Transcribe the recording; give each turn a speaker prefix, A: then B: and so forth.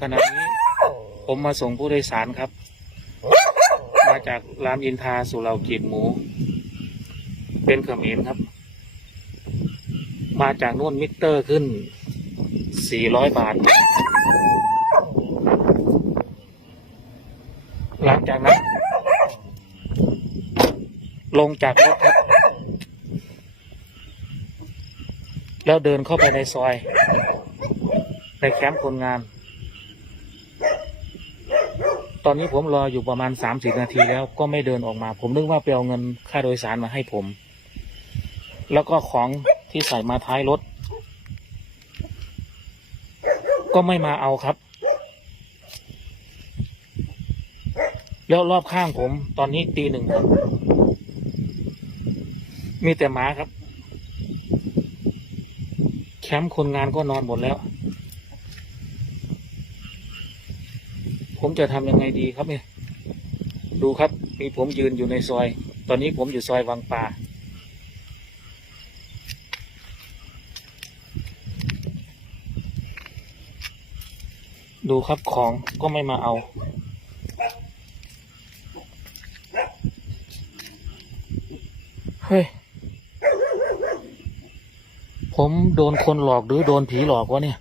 A: ขณะนี้ผมมาส่งผู้โดยสารครับ มาจากรามอินทาสุเหรากีดหมู เป็นเขมรครับ มาจากนู่นมิเตอร์ขึ้น 400 บาท หลังจากนั้น ลงจากรถครับ แล้วเดินเข้าไปในซอย ในแคมป์คนงาน ตอนนี้ผมรออยู่ประมาณสามสิบนาทีแล้วก็ไม่เดินออกมา ผมนึกว่าไปเอาเงินค่าโดยสารมาให้ผม แล้วก็ของที่ใส่มาท้ายรถ ก็ไม่มาเอาครับ แล้วรอบข้างผม ตอนนี้ตีหนึ่งครับ มีแต่หมาครับ แคมป์คนงานก็นอนหมดแล้ว ผมจะทำยังไงดีครับเนี่ย ดูครับ มีผมยืนอยู่ในซอย ตอนนี้ผมอยู่ซอยวังป่า ดูครับของก็ไม่มาเอา เฮ้ย ผมโดนคนหลอกหรือโดนผีหลอกวะเนี่ย